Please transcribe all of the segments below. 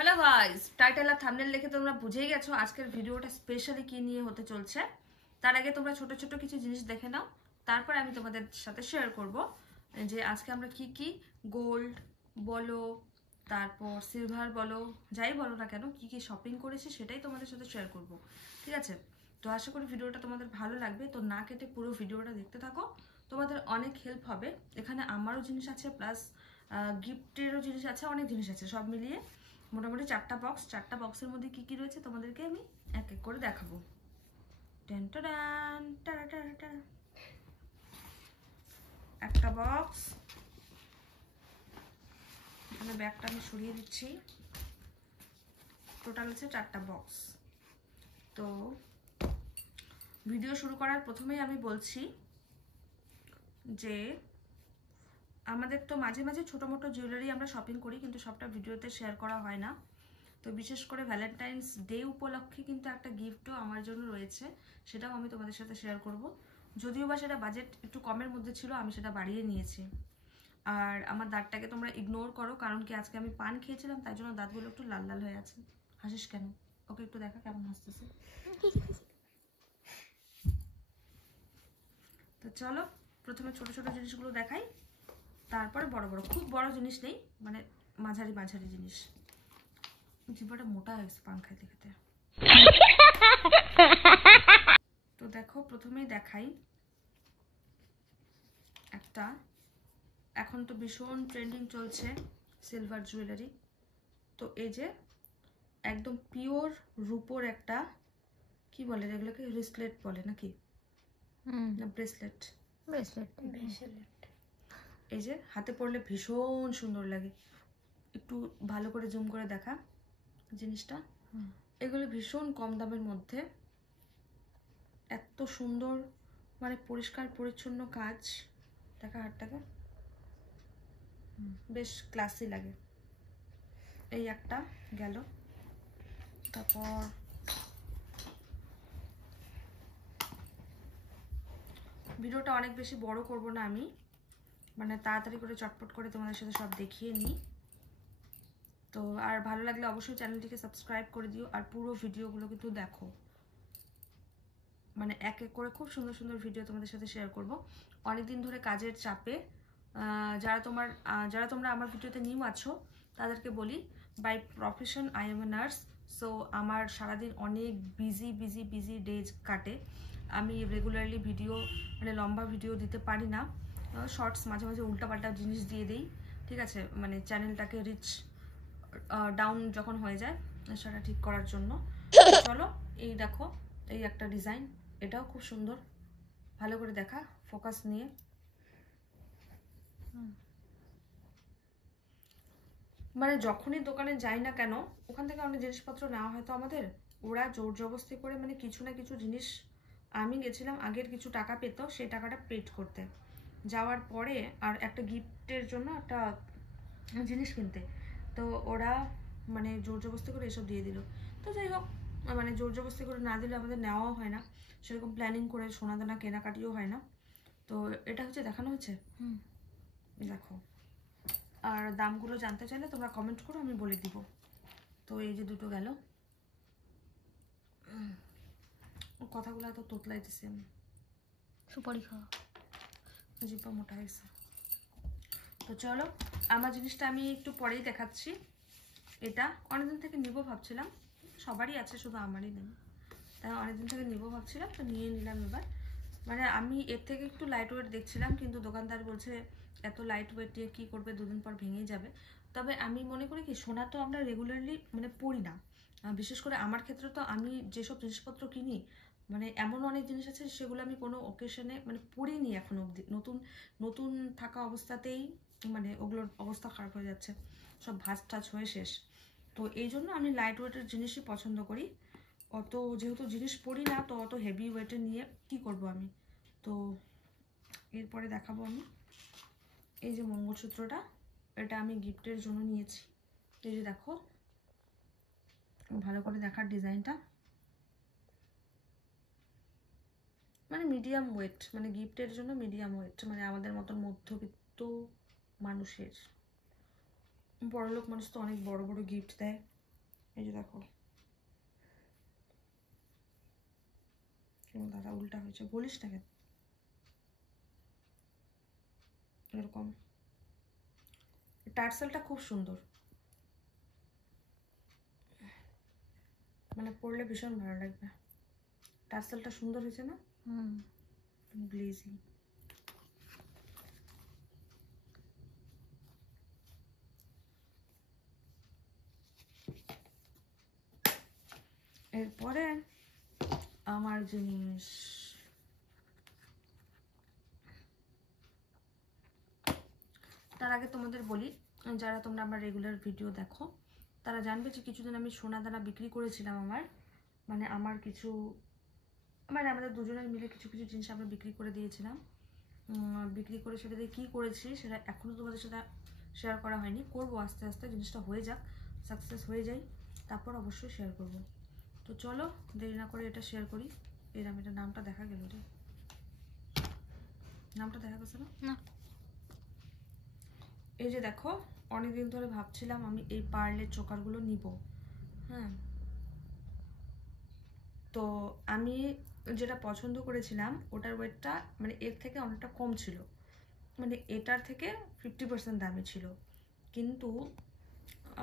Hello guys, title আর thumbnail দেখে তোমরা বুঝেই গেছো আজকের ভিডিওটা স্পেশালি কি নিয়ে হতে চলছে। তার আগে তোমরা ছোট ছোট কিছু জিনিস দেখে নাও, তারপর আমি তোমাদের সাথে শেয়ার করব যে আজকে আমরা কি কি গোল্ড বলো, তারপর সিলভার বলো, যাই বলো না কেন কি কি শপিং করেছি সেটাই তোমাদের সাথে শেয়ার করব। ঠিক আছে? তো আশা করি ভিডিওটা তোমাদের ভালো লাগবে। তো না কেটে পুরো ভিডিওটা দেখতে থাকো, তোমাদের অনেক হেল্প হবে। এখানে আমারও জিনিস আছে, প্লাস গিফটেরও জিনিস আছে, অনেক জিনিস আছে। সব মিলিয়ে মোটামুটি চারটা বক্সের মধ্যে কি কি রয়েছে তোমাদেরকে আমি এক এক করে দেখাবো। একটা বক্স, এখানে ব্যাগটা আমি সরিয়ে দিচ্ছি। টোটাল হচ্ছে চারটা বক্স। তো ভিডিও শুরু করার প্রথমেই আমি বলছি যে আমাদের তো মাঝে মাঝে ছোটো মোটো জুয়েলারি আমরা শপিং করি, কিন্তু সবটা ভিডিওতে শেয়ার করা হয় না। তো বিশেষ করে ভ্যালেন্টাইন্স ডে উপলক্ষে কিন্তু একটা গিফটও আমার জন্য রয়েছে, সেটাও আমি তোমাদের সাথে শেয়ার করব। যদিও বা সেটা বাজেট একটু কমের মধ্যে ছিল, আমি সেটা বাড়িয়ে নিয়েছি। আর আমার দাঁতটাকে তোমরা ইগনোর করো, কারণ কি আজকে আমি পান খেয়েছিলাম, তাই জন্য দাঁতগুলো একটু লাল লাল হয়ে আছে। হাসিস কেন? ওকে একটু দেখা কেমন হাসতেছে। তো চলো প্রথমে ছোট ছোট জিনিসগুলো দেখাই, তারপরে বড় বড়। খুব বড় জিনিস নেই, মানে মাঝারি মাঝারি জিনিস। জিহ্বাটা মোটা হয়েছে পান খাইতে খেতে। তো দেখো প্রথমেই দেখাই একটা, এখন তো ভীষণ ট্রেন্ডিং চলছে সিলভার জুয়েলারি। তো এই যে একদম পিওর রূপোর একটা, কি বলে এগুলোকে, রিসলেট বলে নাকি, না ব্রেসলেট? এই যে হাতে পরলে ভীষণ সুন্দর লাগে। একটু ভালো করে জুম করে দেখা জিনিসটা। এগুলো ভীষণ কম দামের মধ্যে, এত সুন্দর, মানে পরিষ্কার পরিচ্ছন্ন কাজ। দেখা হাতটাকে, বেশ ক্লাসি লাগে। এই একটা গেল। তারপর ভিডিওটা অনেক বেশি বড় করব না আমি, মানে তাড়াতাড়ি করে চটপট করে তোমাদের সাথে সব দেখিয়ে নিই। তো আর ভালো লাগলে অবশ্যই চ্যানেলটিকে সাবস্ক্রাইব করে দিও, আর পুরো ভিডিওগুলো কিন্তু দেখো। মানে এক এক করে খুব সুন্দর সুন্দর ভিডিও তোমাদের সাথে শেয়ার করব। অনেকদিন ধরে কাজের চাপে যারা তোমরা আমার ভিডিওতে নিউ আছো তাদেরকে বলি, by profession I am a nurse. So আমার সারাদিন অনেক বিজি ডেজ কাটে। আমি রেগুলারলি ভিডিও, মানে লম্বা ভিডিও দিতে পারি না। শর্টস মাঝে মাঝে উল্টাপাল্টা জিনিস দিয়ে দিই। ঠিক আছে, মানে চ্যানেলটাকে রিচ ডাউন যখন হয়ে যায় সেটা ঠিক করার জন্য। চলো এই দেখো, এই একটা ডিজাইন, এটাও খুব সুন্দর। ভালো করে দেখা, ফোকাস নিয়ে। মানে যখনই দোকানে যাই না কেন, ওখান থেকে অনেক জিনিসপত্র নেওয়া হয়তো আমাদের, ওরা জোর জবরদস্তি করে মানে কিছু না কিছু জিনিস, আমি গেছিলাম আগের কিছু টাকা পেতো, সেই টাকাটা পেড করতে যাওয়ার পরে আর একটা গিফটের জন্য একটা জিনিস কিনতে, তো ওরা মানে জোর জবরদস্তি করে এসব দিয়ে দিল। তো যাই হোক, মানে জোর জবরদস্তি করে না দিলে আমাদের নেওয়াও হয় না, সেরকম প্ল্যানিং করে সোনা দানা কেনাকাটিও হয় না। তো এটা হচ্ছে দেখানো হচ্ছে, দেখো। আর দামগুলো জানতে চাইলে তোমরা কমেন্ট করো, আমি বলে দিব। তো এই যে দুটো গেল, কথাগুলো এত তোতলাইতেছে আমি, সুপারি খাওয়া, জিপা মোটা হয়েছে। তো চলো আমার জিনিসটা আমি একটু পরেই দেখাচ্ছি। এটা অনেকদিন থেকে নিবো ভাবছিলাম, সবারই আছে শুধু আমারই নেই, তাই অনেকদিন থেকে নিবো ভাবছিলাম, তো নিয়ে নিলাম এবার। মানে আমি এর থেকে একটু লাইট ওয়েট দেখছিলাম, কিন্তু দোকানদার বলছে এত লাইট ওয়েট দিয়ে কী করবে, দুদিন পর ভেঙেই যাবে। তবে আমি মনে করি কি, সোনা তো আমরা রেগুলারলি মানে পরি না, বিশেষ করে আমার ক্ষেত্রে তো আমি যেসব জিনিসপত্র কিনি, মানে এমন অনেক জিনিস আছে সেগুলো আমি কোনো অকেশনে মানে পরিনি এখনো অবধি, নতুন নতুন থাকা অবস্থাতেই মানে ওগুলোর অবস্থা খারাপ হয়ে যাচ্ছে, সব ভাঁজ টাজ হয়ে শেষ। তো এই জন্য আমি লাইট ওয়েটের জিনিসই পছন্দ করি। অত যেহেতু জিনিস পরি না, তো অত হেভি ওয়েটের নিয়ে কি করব আমি। তো এরপরে দেখাবো আমি এই যে মঙ্গলসূত্রটা, এটা আমি গিফটের জন্য নিয়েছি। এই যে দেখো, ভালো করে দেখার ডিজাইনটা, মানে মিডিয়াম ওয়েট, মানে গিফটের জন্য মিডিয়াম ওয়েট, মানে আমাদের মতন মধ্যবিত্ত মানুষের। বড়লোক মানুষ তো অনেক বড় বড় গিফট দেয়, এই যে দেখো, দাদা উল্টা হয়েছে, বলিস না কেন এরকম। টার্সেলটা খুব সুন্দর, মানে পরলে ভীষণ ভালো লাগবে। টার্সেলটা সুন্দর হয়েছে না? গ্লেজি। এরপরে আমার জিনিস, তার আগে তোমাদের বলি, যারা তোমরা আমার রেগুলার ভিডিও দেখো তারা জানবে যে কিছুদিন আমি সোনা দানা বিক্রি করেছিলাম। আমার কিছু, আমাদের দুজনের মিলে কিছু কিছু জিনিস আমরা বিক্রি করে দিয়েছিলাম। বিক্রি করে সেটা দিয়ে কী করেছি সেটা এখনও তোমাদের সাথে শেয়ার করা হয়নি, করবো আস্তে আস্তে, জিনিসটা হয়ে যাক, সাকসেস হয়ে যাই, তারপর অবশ্যই শেয়ার করব। তো চলো দেরি না করে এটা শেয়ার করি। এরম এটা নামটা দেখা গেল রে, নামটা দেখা গেছে না? এই যে দেখো, অনেকদিন ধরে ভাবছিলাম আমি এই পার্লের চোকারগুলো নিব। হ্যাঁ, তো আমি যেটা পছন্দ করেছিলাম ওটার ওয়েটটা মানে এর থেকে অনেকটা কম ছিল, মানে এটার থেকে 50% দামি ছিল, কিন্তু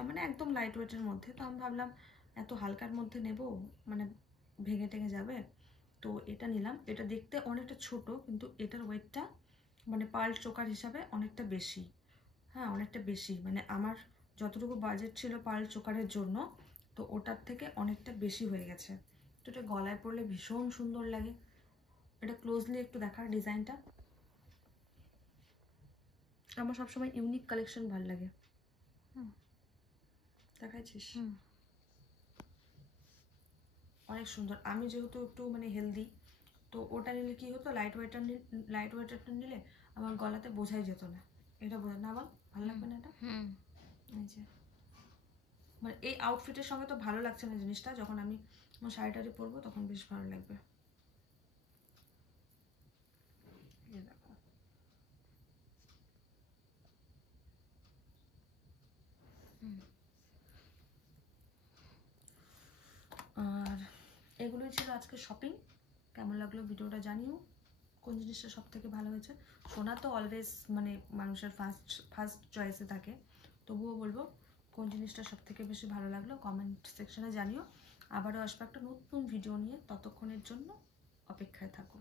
মানে একদম লাইট ওয়েটের মধ্যে। তো আমি ভাবলাম এত হালকার মধ্যে নেব, মানে ভেঙে টেঙে যাবে, তো এটা নিলাম। এটা দেখতে অনেকটা ছোট, কিন্তু এটার ওয়েটটা মানে পার্ল চোকার হিসাবে অনেকটা বেশি। হ্যাঁ, অনেকটা বেশি, মানে আমার যতটুকু বাজেট ছিল পার্ল চোকারের জন্য, তো ওটার থেকে অনেকটা বেশি হয়ে গেছে। তো এটা গলায় পরলে ভীষণ সুন্দর লাগে। এটা ক্লোজলি একটু দেখার ডিজাইনটা, আমার সবসময় ইউনিক কালেকশন ভালো লাগে। দেখাইছিস? অনেক সুন্দর। আমি যেহেতু একটু মানে হেলদি, তো ওটা নিলে কি হতো, লাইট ওয়েটারটা নিলে আমার গলাতে বোঝাই যেত না। এটা বোঝা না, বল ভালো লাগবে না এটা? এই যে মানে এই আউটফিটের সঙ্গে তো ভালো লাগছে না জিনিসটা, যখন আমি আমার শাড়িটারি পরবো তখন বেশ ভালো লাগবে। দেখো, আর এগুলোই ছিল আজকে শপিং। কেমন লাগলো ভিডিওটা জানিও, কোন জিনিসটা সব থেকে ভালো হয়েছে। সোনা তো অলওয়েজ মানে মানুষের ফার্স্ট চয়েসে থাকে, তবুও বলবো কোন জিনিসটা সব থেকে বেশি ভালো লাগলো কমেন্ট সেকশনে জানিও। আবারও আসবো একটা নতুন ভিডিও নিয়ে, ততক্ষণের জন্য অপেক্ষায় থাকো।